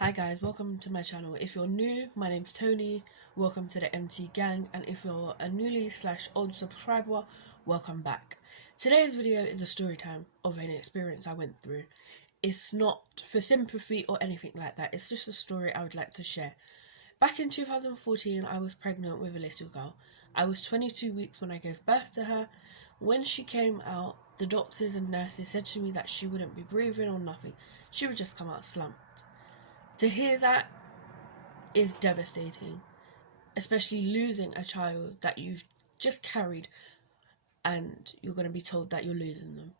Hi guys, welcome to my channel. If you're new, my name's Tony, welcome to the MT gang, and if you're a newly/old subscriber, welcome back. Today's video is a story time of an experience I went through. It's not for sympathy or anything like that, it's just a story I would like to share. Back in 2014, I was pregnant with a little girl. I was 22 weeks when I gave birth to her. When she came out, the doctors and nurses said to me that she wouldn't be breathing or nothing. She would just come out slumped. To hear that is devastating, especially losing a child that you've just carried and you're going to be told that you're losing them.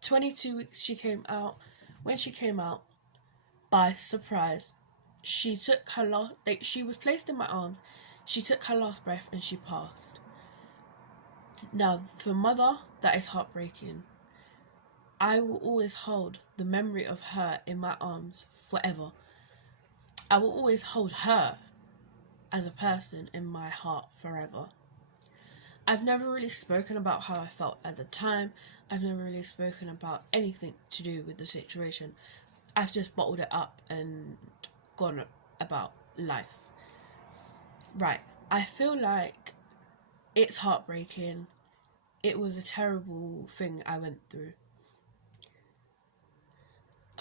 22 weeks she came out. When she came out, by surprise, she took her last, she was placed in my arms, she took her last breath and she passed. Now, for mother, that is heartbreaking. I will always hold the memory of her in my arms forever. I will always hold her as a person in my heart forever. I've never really spoken about how I felt at the time. I've never really spoken about anything to do with the situation. I've just bottled it up and gone about life. Right, I feel like it's heartbreaking. It was a terrible thing I went through.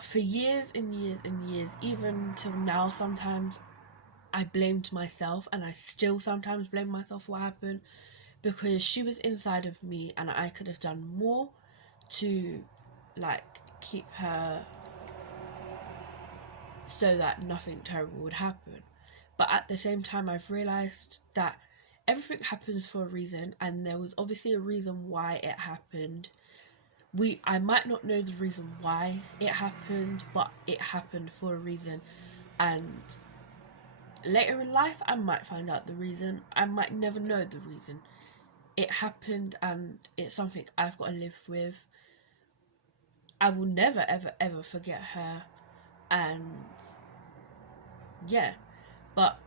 For years and years and years, even till now, sometimes I blamed myself, and I still sometimes blame myself for what happened, because she was inside of me and I could have done more to keep her so that nothing terrible would happen. But at the same time, I've realised that everything happens for a reason, and there was obviously a reason why it happened. I might not know the reason why it happened, but it happened for a reason, and later in life I might find out the reason. I might never know the reason. It happened and it's something I've got to live with. I will never ever ever forget her, and yeah, but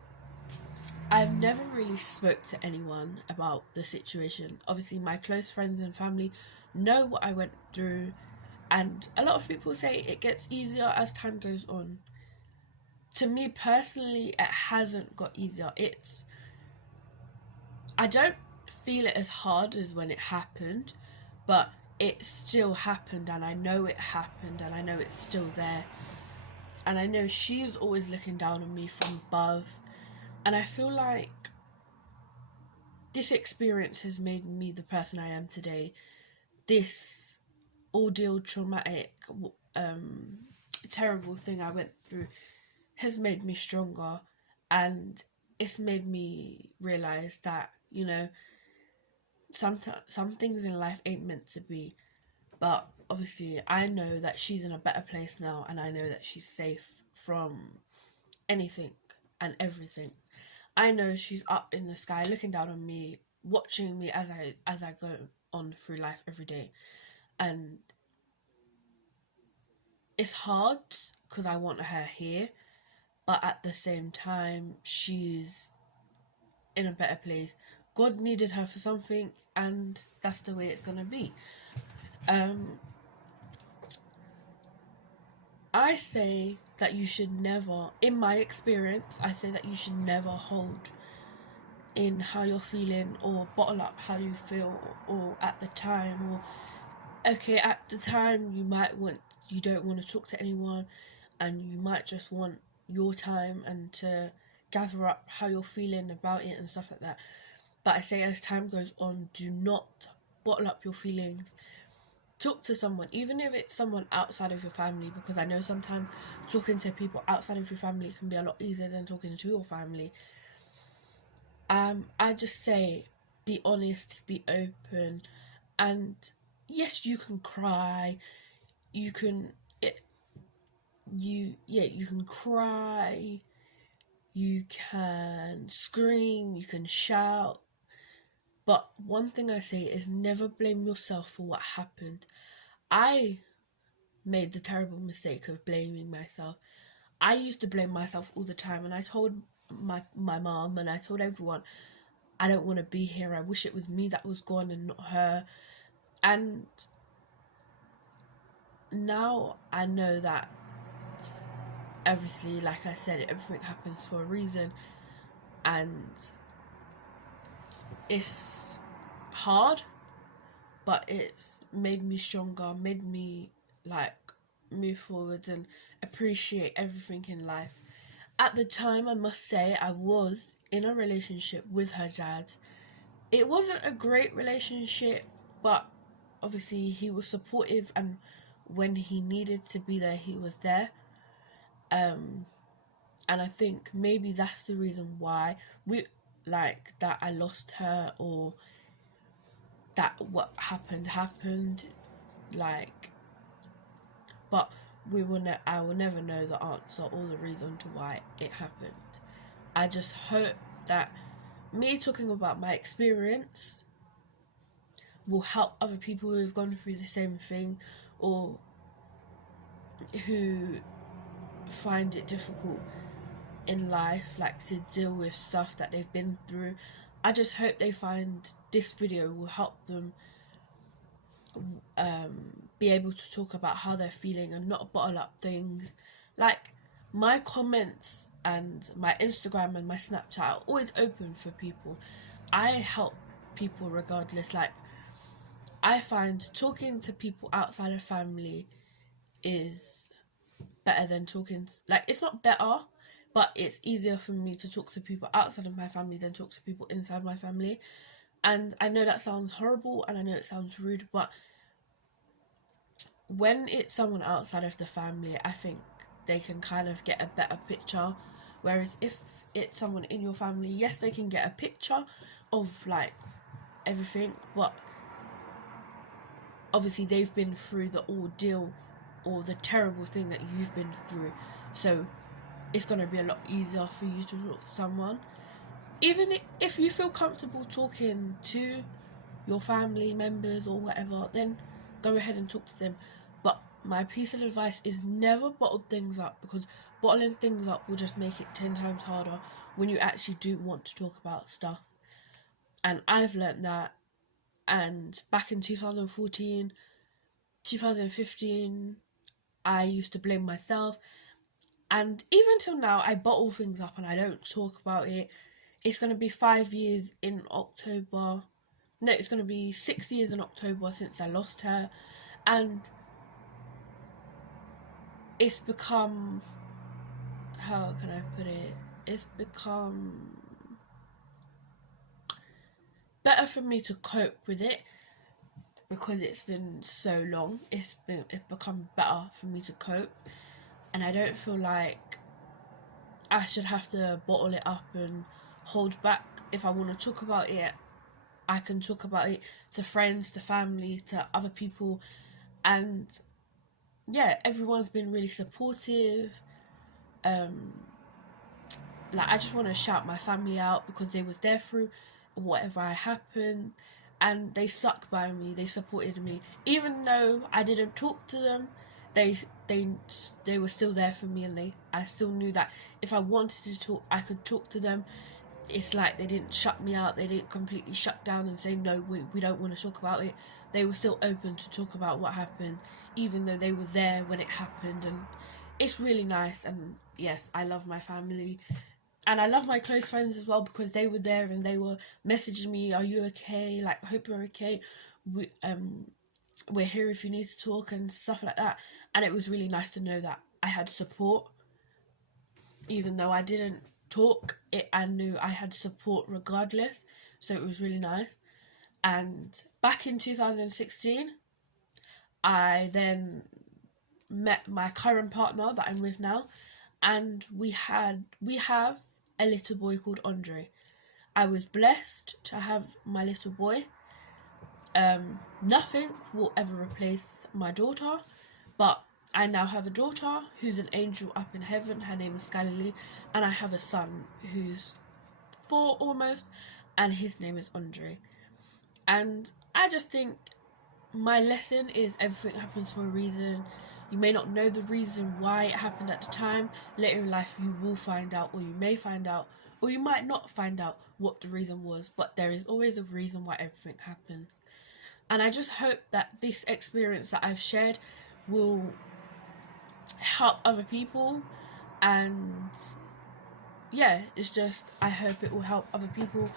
I've never really spoke to anyone about the situation. Obviously my close friends and family know what I went through, and a lot of people say it gets easier as time goes on. To me personally, it hasn't got easier. I don't feel it as hard as when it happened, but it still happened, and I know it happened, and I know it's still there, and I know she's always looking down on me from above, and I feel like this experience has made me the person I am today. This ordeal, traumatic, terrible thing I went through has made me stronger, and it's made me realise that, some things in life ain't meant to be. But obviously I know that she's in a better place now, and I know that she's safe from anything and everything. I know she's up in the sky looking down on me, watching me as I go on through life every day. And it's hard because I want her here, but at the same time she's in a better place. God needed her for something, and that's the way it's gonna be. I say that you should never, in my experience, I say that you should never hold in how you're feeling or bottle up how you feel, or at the time, or okay, at the time you don't want to talk to anyone, and you might just want your time and to gather up how you're feeling about it and stuff like that. But I say as time goes on, do not bottle up your feelings. Talk to someone, even if it's someone outside of your family, because I know sometimes talking to people outside of your family can be a lot easier than talking to your family. I just say, be honest, be open, and yes, you can cry, you can cry, you can scream, you can shout. But one thing I say is never blame yourself for what happened. I made the terrible mistake of blaming myself. I used to blame myself all the time, and I told my mom, and I told everyone, I don't want to be here. I wish it was me that was gone and not her. And now I know that obviously, like I said, everything happens for a reason, and it's hard, but it's made me stronger, made me like move forward and appreciate everything in life. At the time, I must say, I was in a relationship with her dad. It wasn't a great relationship, but obviously he was supportive, and when he needed to be there, he was there. And I think maybe that's the reason why we like that I lost her, or that what happened, like, but I will never know the answer or the reason to why it happened. I just hope that me talking about my experience will help other people who've gone through the same thing, or who find it difficult in life, like to deal with stuff that they've been through. I just hope they find this video will help them be able to talk about how they're feeling and not bottle up things. Like, my comments and my Instagram and my Snapchat are always open for people. I help people regardless. Like, I find talking to people outside of family is better than talking, like, it's not better, but it's easier for me to talk to people outside of my family than talk to people inside my family. And I know that sounds horrible, and I know it sounds rude, but when it's someone outside of the family, I think they can kind of get a better picture. Whereas if it's someone in your family, yes, they can get a picture of like everything, but obviously they've been through the ordeal or the terrible thing that you've been through, so it's going to be a lot easier for you to talk to someone. Even if you feel comfortable talking to your family members or whatever, then go ahead and talk to them. But my piece of advice is never bottle things up, because bottling things up will just make it 10 times harder when you actually do want to talk about stuff. And I've learnt that. And back in 2014, 2015, I used to blame myself. And even till now, I bottle things up and I don't talk about it. It's going to be 5 years in October. No, it's going to be 6 years in October since I lost her. And it's become, how can I put it? It's become better for me to cope with it, because it's been so long. It's become better for me to cope. And I don't feel like I should have to bottle it up and hold back. If I want to talk about it, I can talk about it to friends, to family, to other people. And yeah, everyone's been really supportive. Like, I just want to shout my family out, because they was there through whatever happened, and they stuck by me. They supported me, even though I didn't talk to them. They were still there for me, and I still knew that if I wanted to talk, I could talk to them. It's like they didn't shut me out. They didn't completely shut down and say, no, we don't want to talk about it. They were still open to talk about what happened, even though they were there when it happened. And it's really nice. And yes, I love my family. And I love my close friends as well, because they were there and they were messaging me, are you okay? Like, I hope you're okay. We're here if you need to talk and stuff like that. And it was really nice to know that I had support. Even though I didn't talk, I knew I had support regardless. So it was really nice. And back in 2016, I then met my current partner that I'm with now, and we have a little boy called Andre. I was blessed to have my little boy. Nothing will ever replace my daughter, but I now have a daughter who's an angel up in heaven. Her name is Skylar, and I have a son who's 4 almost, and his name is Andre. And I just think my lesson is everything happens for a reason. You may not know the reason why it happened at the time. Later in life you will find out, or you may find out, or you might not find out what the reason was, but there is always a reason why everything happens. And I just hope that this experience that I've shared will help other people, And yeah, it's just, I hope it will help other people.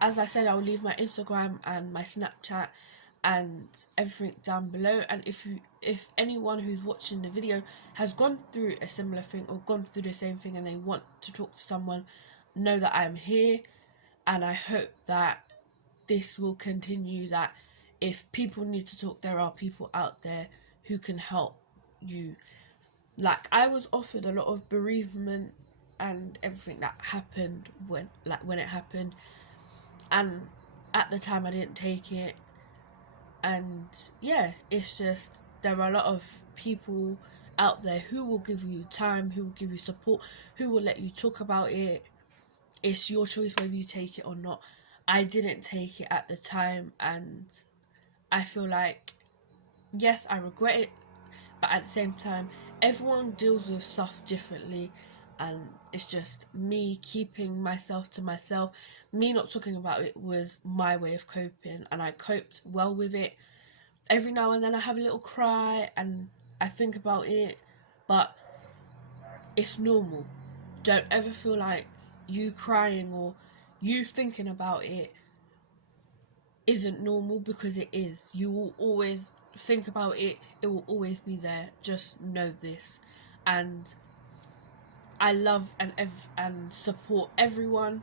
As I said, I'll leave my Instagram and my Snapchat and everything down below. And if anyone who's watching the video has gone through a similar thing or gone through the same thing and they want to talk to someone, know that I'm here. And I hope that this will continue, that if people need to talk, there are people out there who can help you. Like, I was offered a lot of bereavement and everything that happened when it happened, and at the time I didn't take it. And yeah, it's just, there are a lot of people out there who will give you time, who will give you support, who will let you talk about it. It's your choice whether you take it or not. I didn't take it at the time, and I feel like, yes, I regret it, but at the same time, everyone deals with stuff differently, and it's just me keeping myself to myself. Me not talking about it was my way of coping, and I coped well with it. Every now and then I have a little cry and I think about it, but it's normal. Don't ever feel like you crying or you thinking about it isn't normal, because it is. You will always think about it. It will always be there. Just know this. And I love and support everyone.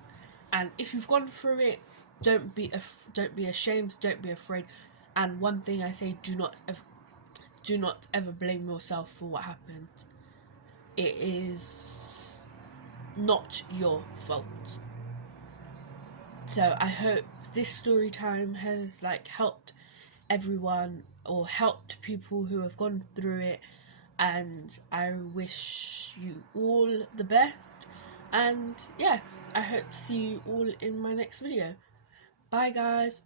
And if you've gone through it, don't be ashamed. Don't be afraid. And one thing I say: do not ever blame yourself for what happened. It is not your fault. So I hope this story time has helped everyone, or helped people who have gone through it, and I wish you all the best. And yeah, I hope to see you all in my next video. Bye guys.